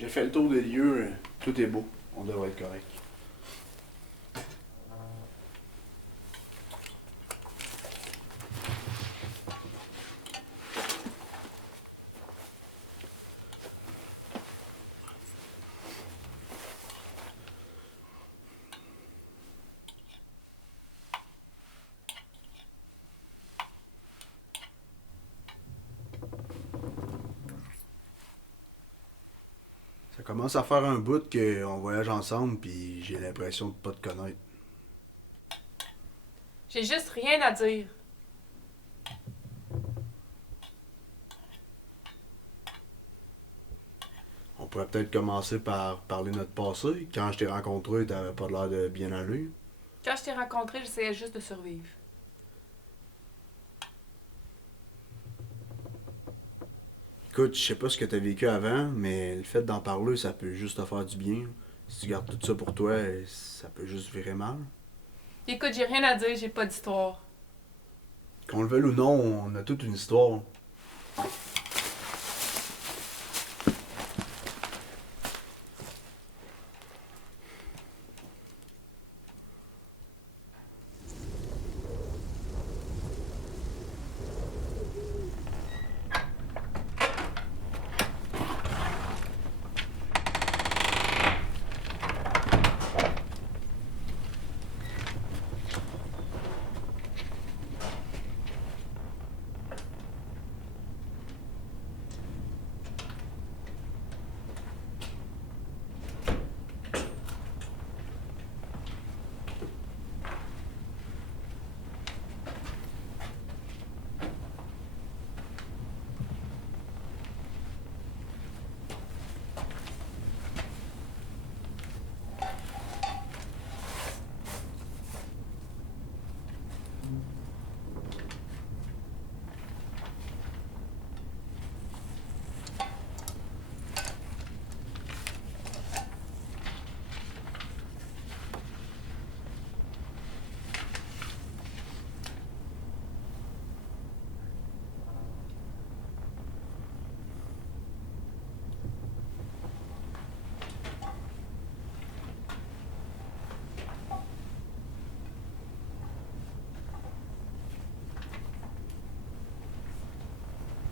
J'ai fait le tour des lieux, tout est beau. On devrait être correct. Ça commence à faire un bout qu'on voyage ensemble, puis j'ai l'impression de pas te connaître. J'ai juste rien à dire. On pourrait peut-être commencer par parler de notre passé. Quand je t'ai rencontré, t'avais pas l'air de bien aller. Quand je t'ai rencontré, j'essayais juste de survivre. Écoute, je sais pas ce que t'as vécu avant, mais le fait d'en parler, ça peut juste te faire du bien. Si tu gardes tout ça pour toi, ça peut juste virer mal. Écoute, j'ai rien à dire, j'ai pas d'histoire. Qu'on le veuille ou non, on a toute une histoire.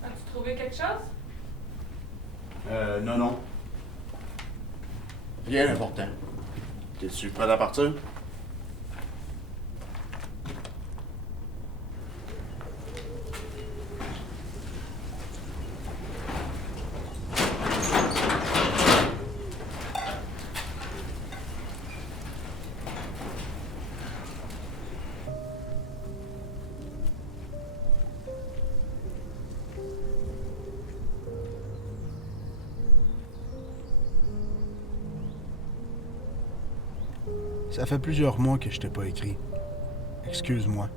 As-tu trouvé quelque chose? Non. Rien d'important. T'es-tu prêt à partir? Ça fait plusieurs mois que je t'ai pas écrit. Excuse-moi.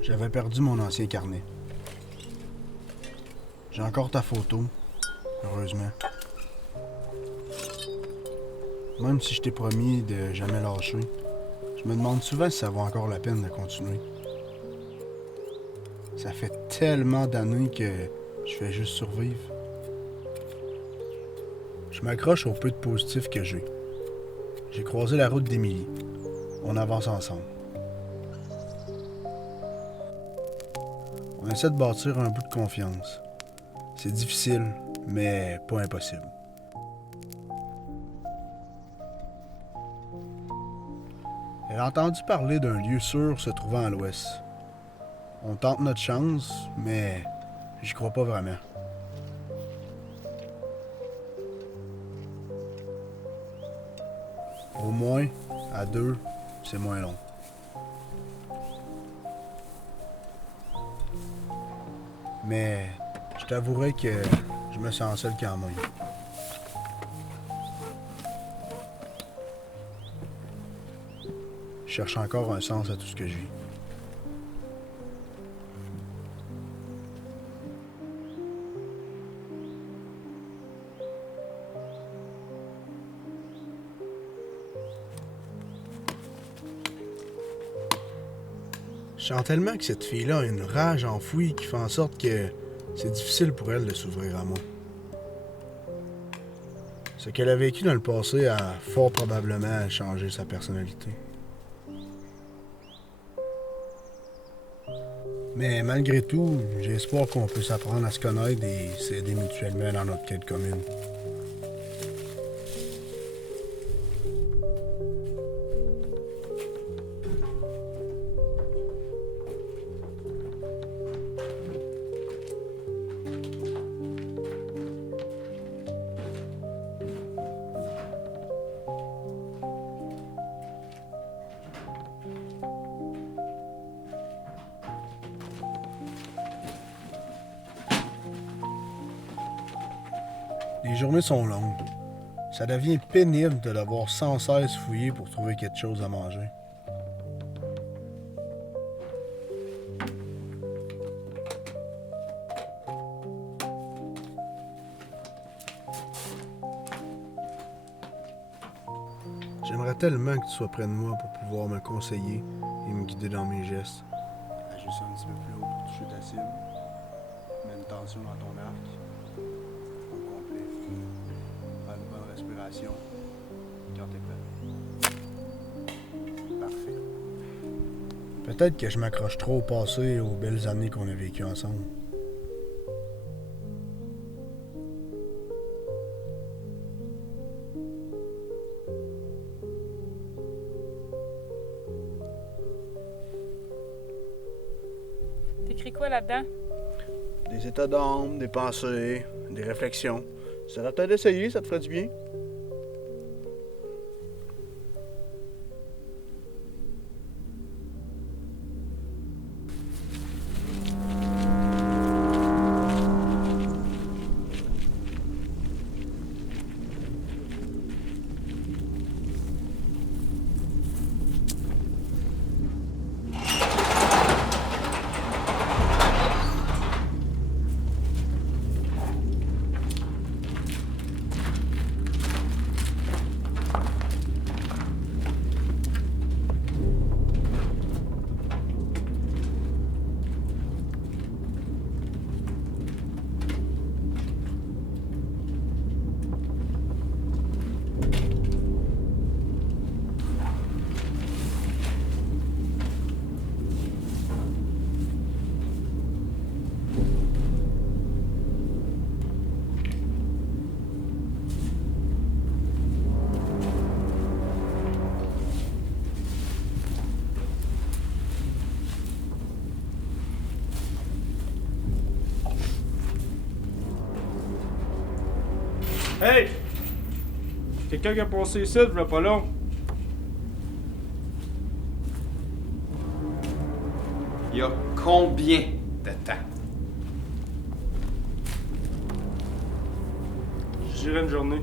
J'avais perdu mon ancien carnet. J'ai encore ta photo, heureusement. Même si je t'ai promis de jamais lâcher, je me demande souvent si ça vaut encore la peine de continuer. Ça fait tellement d'années que je fais juste survivre. Je m'accroche au peu de positif que j'ai. J'ai croisé la route d'Émilie. On avance ensemble. On essaie de bâtir un bout de confiance. C'est difficile, mais pas impossible. Elle a entendu parler d'un lieu sûr se trouvant à l'ouest. On tente notre chance, mais j'y crois pas vraiment. Au moins, à deux, c'est moins long. Mais je t'avouerai que je me sens seul quand même. Je cherche encore un sens à tout ce que je vis. Je sens tellement que cette fille-là a une rage enfouie qui fait en sorte que c'est difficile pour elle de s'ouvrir à moi. Ce qu'elle a vécu dans le passé a fort probablement changé sa personnalité. Mais malgré tout, j'ai espoir qu'on puisse apprendre à se connaître et s'aider mutuellement dans notre quête commune. Les journées sont longues. Ça devient pénible de devoir sans cesse fouiller pour trouver quelque chose à manger. J'aimerais tellement que tu sois près de moi pour pouvoir me conseiller et me guider dans mes gestes. Ajuste un petit peu plus haut pour toucher ta cible. Mets une tension dans ton arc. Au complet. Prends une bonne respiration. Quand t'es prêt. Parfait. Peut-être que je m'accroche trop au passé et aux belles années qu'on a vécues ensemble. T'écris quoi là-dedans? Des états d'âme, des pensées, des réflexions. Ça va peut-être essayer, ça te ferait du bien. Hey! Quelqu'un qui a passé ici, il pas long. Il y a combien de temps? Je dirais une journée.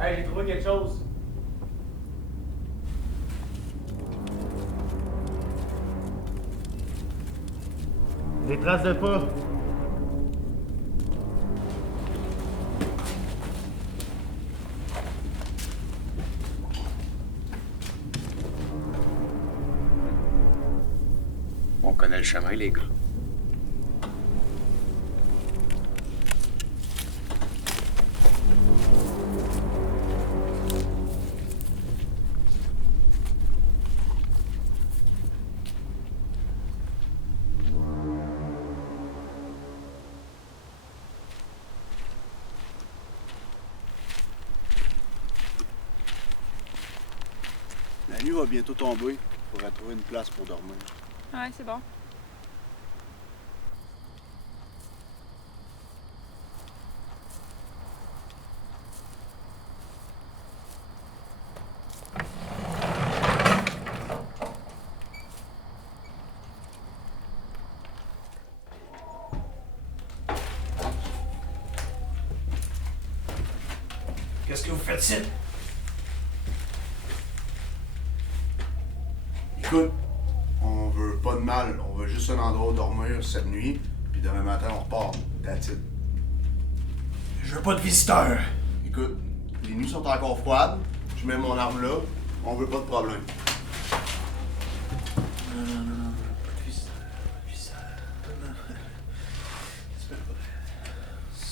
Hey, j'ai trouvé quelque chose. Des traces de pas. On connaît le chemin, les gars. La nuit va bientôt tomber. Faudrait trouver une place pour dormir. Ouais, c'est bon. Qu'est-ce que vous faites ici? Écoute, on veut pas de mal. On veut juste un endroit où dormir cette nuit. Puis demain matin, on repart. That's it. Je veux pas de visiteurs. Écoute, les nuits sont encore froides. Je mets mon arme là. On veut pas de problème. Non, pas de visiteurs, pas de visiteurs.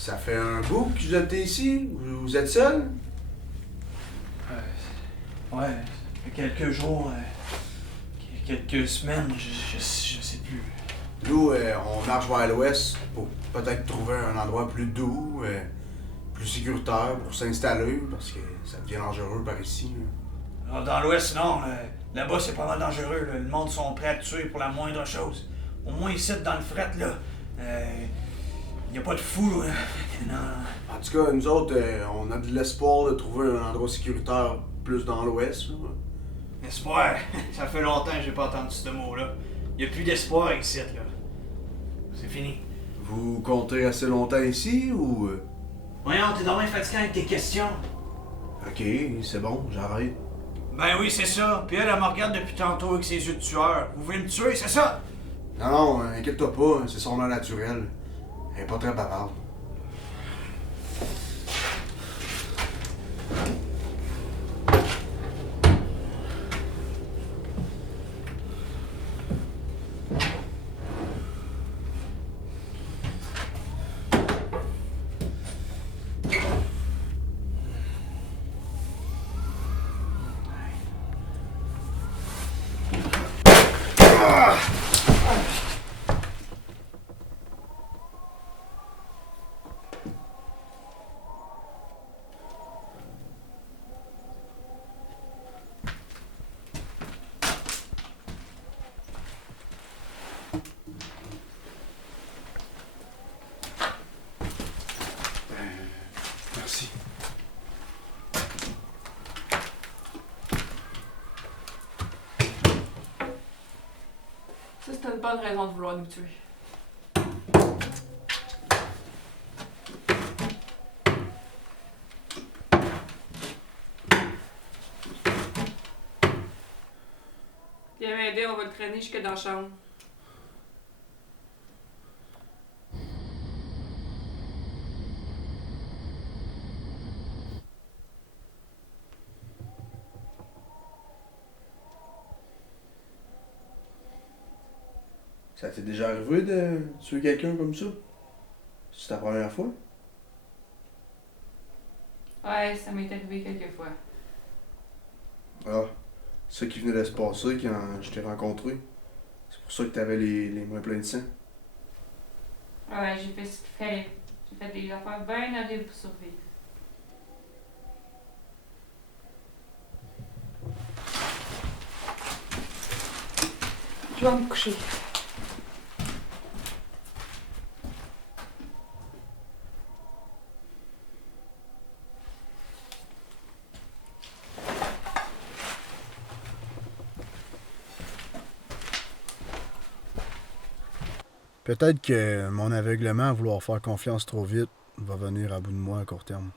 Ça fait un bout que vous êtes ici? Vous êtes seul? Ouais, ça fait quelques jours, quelques semaines, je sais plus. Nous, on marche vers l'ouest pour peut-être trouver un endroit plus doux, plus sécuritaire pour s'installer, parce que ça devient dangereux par ici. Là. Ah, dans l'ouest, non. Là-bas, c'est pas mal dangereux. Là. Le monde sont prêts à te tuer pour la moindre chose. Au moins ici, dans le fret, là, y a pas de fou. Non. En tout cas, nous autres, on a de l'espoir de trouver un endroit sécuritaire plus dans l'ouest. Là. Espoir. Ça fait longtemps que j'ai pas entendu ce mot-là. Y a plus d'espoir ici, là. C'est fini. Vous comptez assez longtemps ici ou... Voyons, t'es dommage fatigué avec tes questions. Ok, c'est bon, j'arrête. Ben oui, c'est ça. Puis elle me regarde depuis tantôt avec ses yeux de tueur. Vous voulez me tuer, c'est ça? Non, inquiète-toi pas, c'est son air naturel. Elle est pas très bavarde. Merci. Ça, c'est une bonne raison de vouloir nous tuer. Viens m'aider, on va le traîner jusque dans la chambre. Ça t'est déjà arrivé de tuer quelqu'un comme ça? C'est ta première fois? Ouais, ça m'est arrivé quelques fois. Ah, c'est ça qui venait de se passer quand je t'ai rencontré. C'est pour ça que t'avais les mains pleines de sang. Ouais, j'ai fait ce qu'il fallait. J'ai fait des affaires bien horribles pour survivre. Je vais me coucher. Peut-être que mon aveuglement à vouloir faire confiance trop vite va venir à bout de moi à court terme.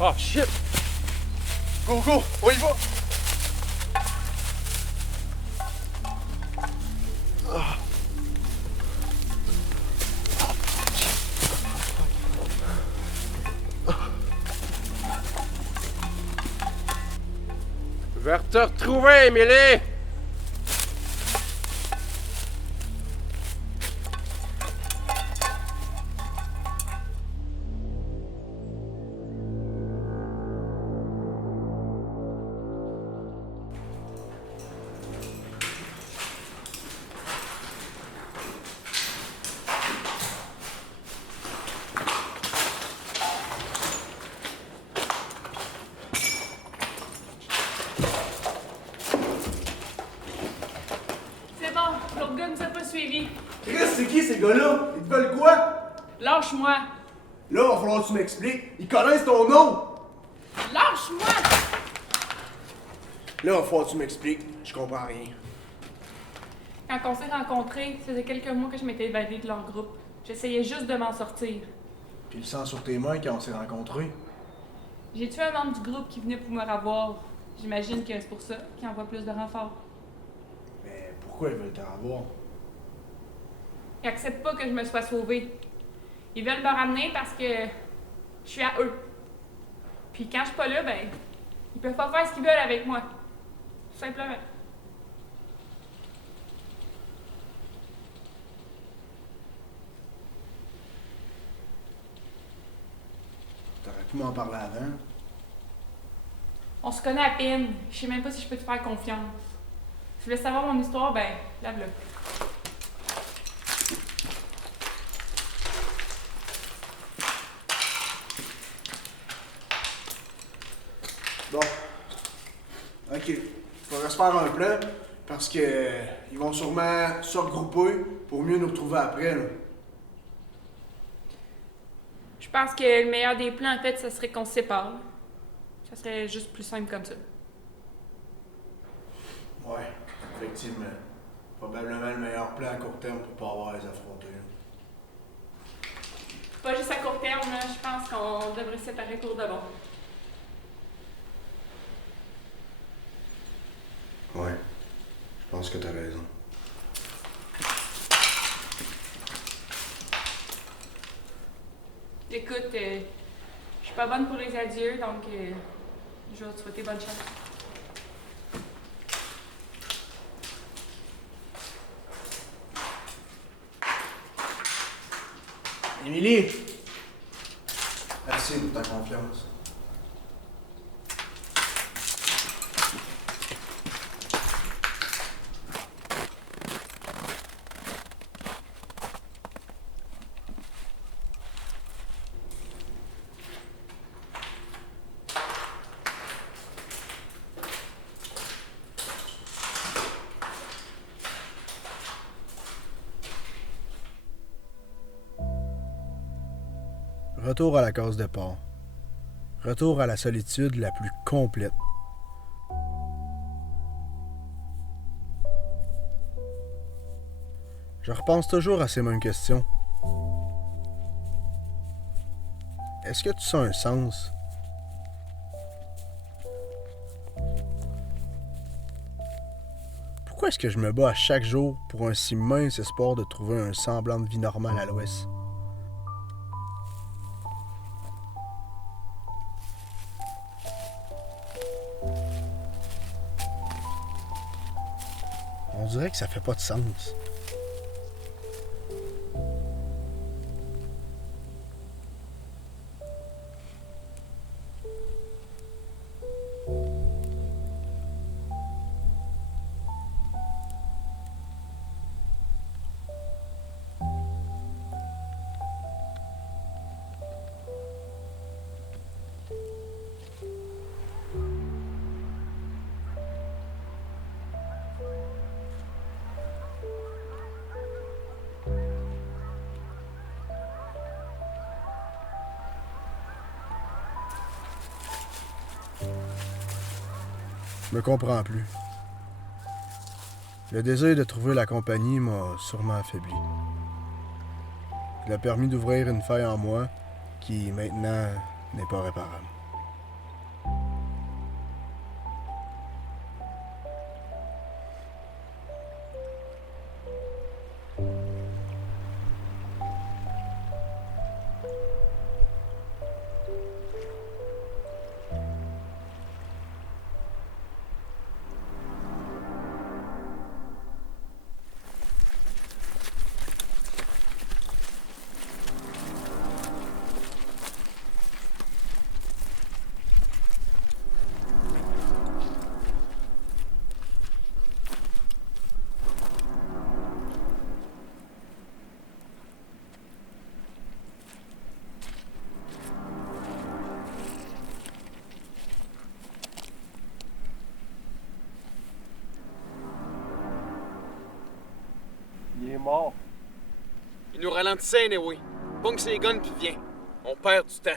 Oh shit! Go, go! On y va! Je vais te retrouver, Émilie! C'est bon, l'autre gars nous a pas suivis. Chris, c'est qui ces gars-là? Ils te veulent quoi? Lâche-moi! Là, va falloir que tu m'expliques. Ils connaissent ton nom! Lâche-moi! Là, va falloir que tu m'expliques. Je comprends rien. Quand on s'est rencontrés, ça faisait quelques mois que je m'étais évadée de leur groupe. J'essayais juste de m'en sortir. Puis le sang sur tes mains quand on s'est rencontrés. J'ai tué un membre du groupe qui venait pour me revoir. J'imagine que c'est pour ça qu'ils envoient plus de renforts. Mais pourquoi ils veulent te revoir? Ils acceptent pas que je me sois sauvée. Ils veulent me ramener parce que je suis à eux. Puis quand je suis pas là, ben, ils peuvent pas faire ce qu'ils veulent avec moi. Tout simplement. T'aurais pu m'en parler avant. On se connaît à peine. Je sais même pas si je peux te faire confiance. Si tu veux savoir mon histoire, ben, lave-le. Bon. Ok. Faudrait se faire un plan parce que ils vont sûrement se regrouper pour mieux nous retrouver après. Là. Je pense que le meilleur des plans, en fait, ça serait qu'on se sépare. Ça serait juste plus simple comme ça. Ouais, effectivement. Probablement le meilleur plan à court terme pour pas avoir à les affronter. Là. Pas juste à court terme, là. Je pense qu'on devrait se séparer pour de bon. Ouais, je pense que t'as raison. Écoute, je suis pas bonne pour les adieux, donc je vais te souhaiter bonne chance. Émilie! Merci pour ta confiance. Retour à la case départ. Retour à la solitude la plus complète. Je repense toujours à ces mêmes questions. Est-ce que tu sens un sens? Pourquoi est-ce que je me bats à chaque jour pour un si mince espoir de trouver un semblant de vie normale à l'Ouest? On dirait que ça fait pas de sens. Je me comprends plus. Le désir de trouver la compagnie m'a sûrement affaibli. Il a permis d'ouvrir une faille en moi qui, maintenant, n'est pas réparable. mort. Il nous ralentissait, anyway. Pogne ses guns puis viens. On perd du temps.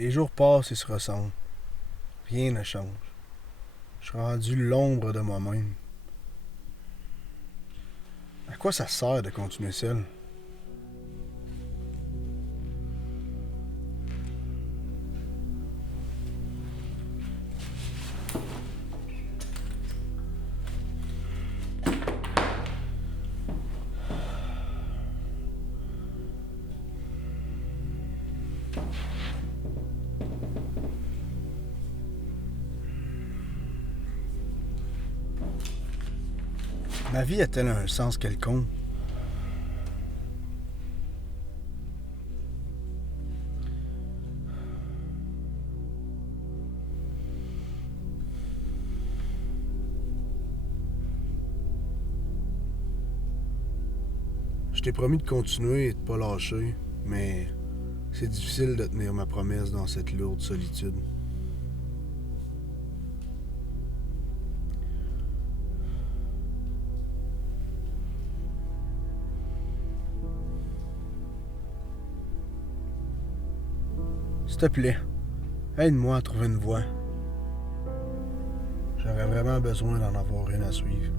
Les jours passent et se ressemblent. Rien ne change. Je suis rendu l'ombre de moi-même. À quoi ça sert de continuer seul? Ma vie a-t-elle un sens quelconque? Je t'ai promis de continuer et de pas lâcher, mais c'est difficile de tenir ma promesse dans cette lourde solitude. S'il te plaît, aide-moi à trouver une voie. J'aurais vraiment besoin d'en avoir une à suivre.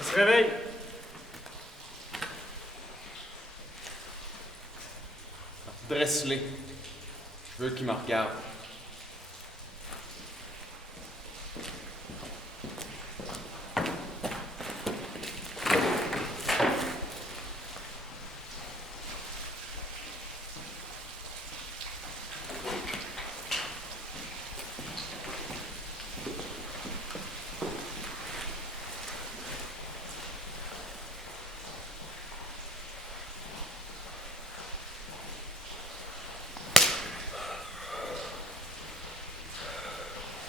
Il se réveille. Dresse-les. Je veux qu'ils me regardent.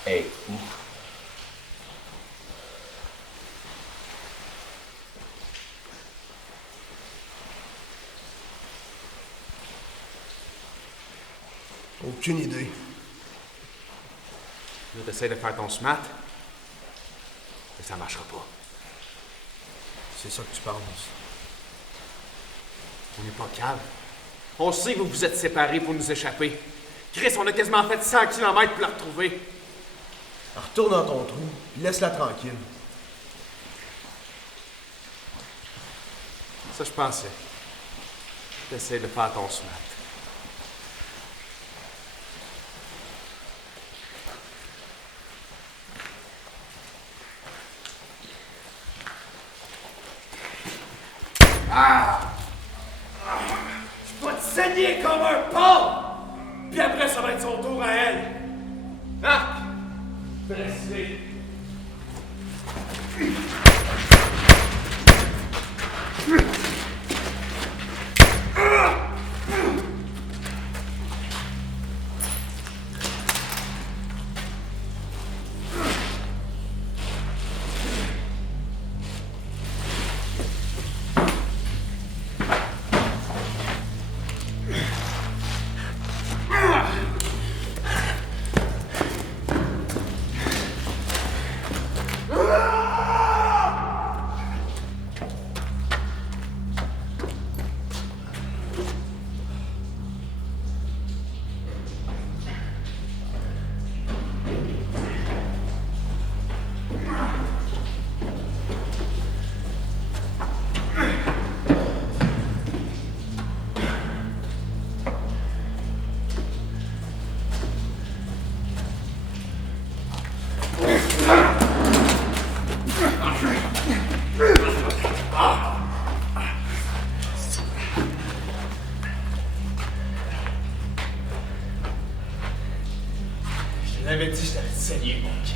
Hey. Aucune idée. Là, t'essaies de faire ton smart, mais ça marchera pas. C'est ça que tu penses. On n'est pas calme. On sait que vous vous êtes séparés pour nous échapper. Chris, on a quasiment fait 100 km pour la retrouver. Retourne dans ton trou, puis laisse-la tranquille. Ça, je pensais. T'essaies de faire ton SWAT. Je vais te saigner comme un porc! Puis après, ça va être son tour à elle. Marc! Blessé. Je t'avais dit que je t'avais saigné, mon Chris.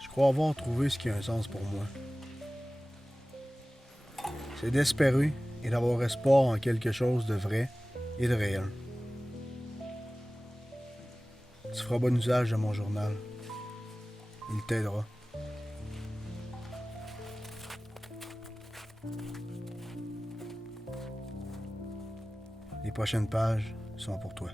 Je crois avoir trouvé ce qui a un sens pour moi. C'est d'espérer et d'avoir espoir en quelque chose de vrai et de réel. Tu feras bon usage de mon journal. Il t'aidera. Les prochaines pages sont pour toi.